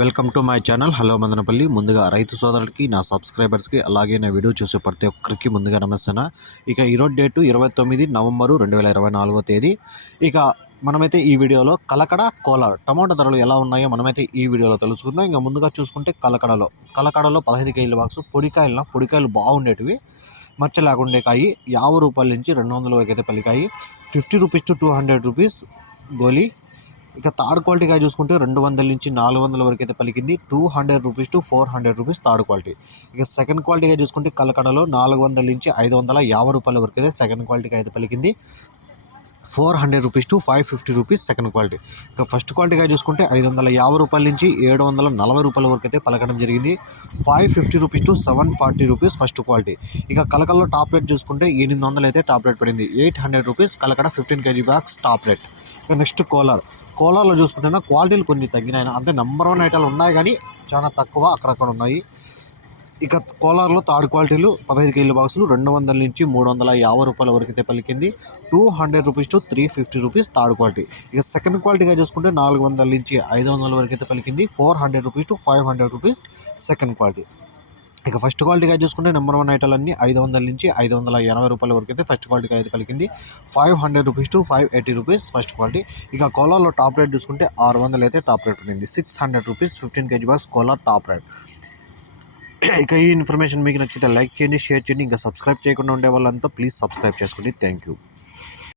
Welcome to my channel. Hello Madanapalle. ముందుగా రైతు సోదరులకి నా సబ్స్క్రైబర్స్కి అలాగే నా వీడియో చూసే ప్రతి ఒక్కరికి ముందుగా నమస్తే ఇక ఈరోజు డేటు ఇరవై తొమ్మిది నవంబరు రెండు వేల ఇరవై నాలుగో తేదీ. ఇక మనమైతే ఈ వీడియోలో కలకడ కోలార్ టమాటా ధరలు ఎలా ఉన్నాయో మనమైతే ఈ వీడియోలో తెలుసుకుందాం. ఇంకా ముందుగా చూసుకుంటే కలకడలో కలకడలో పదహైదు కేజీల బాక్స్ పొడికాయలన పొడికాయలు బాగుండేటివి. మచ్చ లేకుండే కాయి యాభై రూపాయల నుంచి రెండు వందల వరకు అయితే పలికాయి. Fifty rupees to two hundred rupees గోలీ ఇక థర్డ్ క్వాలిటీగా చూసుకుంటే రెండు వందల నుంచి నాలుగు వందల వరకు అయితే పలికింది. Two hundred rupees to four hundred rupees third quality. ఇక సెకండ్ క్వాలిటీగా చూసుకుంటే కలకడలో నాలుగు వందల నుంచి ఐదు వందల యాభై రూపాయల వరకు అయితే సెకండ్ క్వాలిటీగా అయితే పలికింది. Four hundred rupees to five fifty rupees second quality. ఇక ఫస్ట్ క్వాలిటీగా చూసుకుంటే ఐదు వందల యాభై రూపాయల నుంచి ఏడు వందల నలభై రూపాయల వరకు అయితే పలకడం జరిగింది. Five fifty rupees to seven forty rupees first quality. ఇక కలకల్లో టాప్ రేట్ చూసుకుంటే ఎనిమిది వందలు అయితే టాప్ రేట్ పడింది. Eight hundred rupees Kalakada fifteen KG bags top rate. ఇక నెక్స్ట్ కోలార్. కోలార్లో చూసుకుంటే క్వాలిటీలు కొన్ని తగ్గినాయి. అంటే నెంబర్ వన్ ఐటాలు ఉన్నాయి కానీ చాలా తక్కువ అక్కడక్కడ ఉన్నాయి. ఇక కోలార్లో థర్డ్ క్వాలిటీలు పదహైదు కేజీల బాక్సులు రెండు వందల నుంచి మూడు వందల యాభై రూపాయల వరకు అయితే పలికింది. Two hundred rupees to three fifty rupees third quality. ఇక సెకండ్ క్వాలిటీగా చూసుకుంటే నాలుగు వందల నుంచి ఐదు వందల వరకు అయితే పలికింది. Four hundred rupees to five hundred rupees second quality ఇక ఫస్ట్ క్వాలిటీగా చూసుకుంటే నెంబర్ వన్ ఐటాలన్నీ ఐదు వందల నుంచి ఐదు వందల ఎనభై రూపాయల వరకు అయితే ఫస్ట్ క్వాలిటీగా అయితే పలికింది. Five hundred rupees to five eighty rupees first quality ఇక కోలార్లో టాప్ రేట్ చూసుకుంటే ఆరు వందలు అయితే టాప్ రేట్ ఉండింది. Six hundred rupees fifteen KG box Kolar top rate ఇక ఈ ఇన్ఫర్మేషన్ మీకు నచ్చితే లైక్ చేయండి షేర్ చేయండి. ఇంకా సబ్స్క్రైబ్ చేయకుండా ఉండే వాళ్ళంతా ప్లీజ్ సబ్స్క్రైబ్ చేసుకోండి. Thank you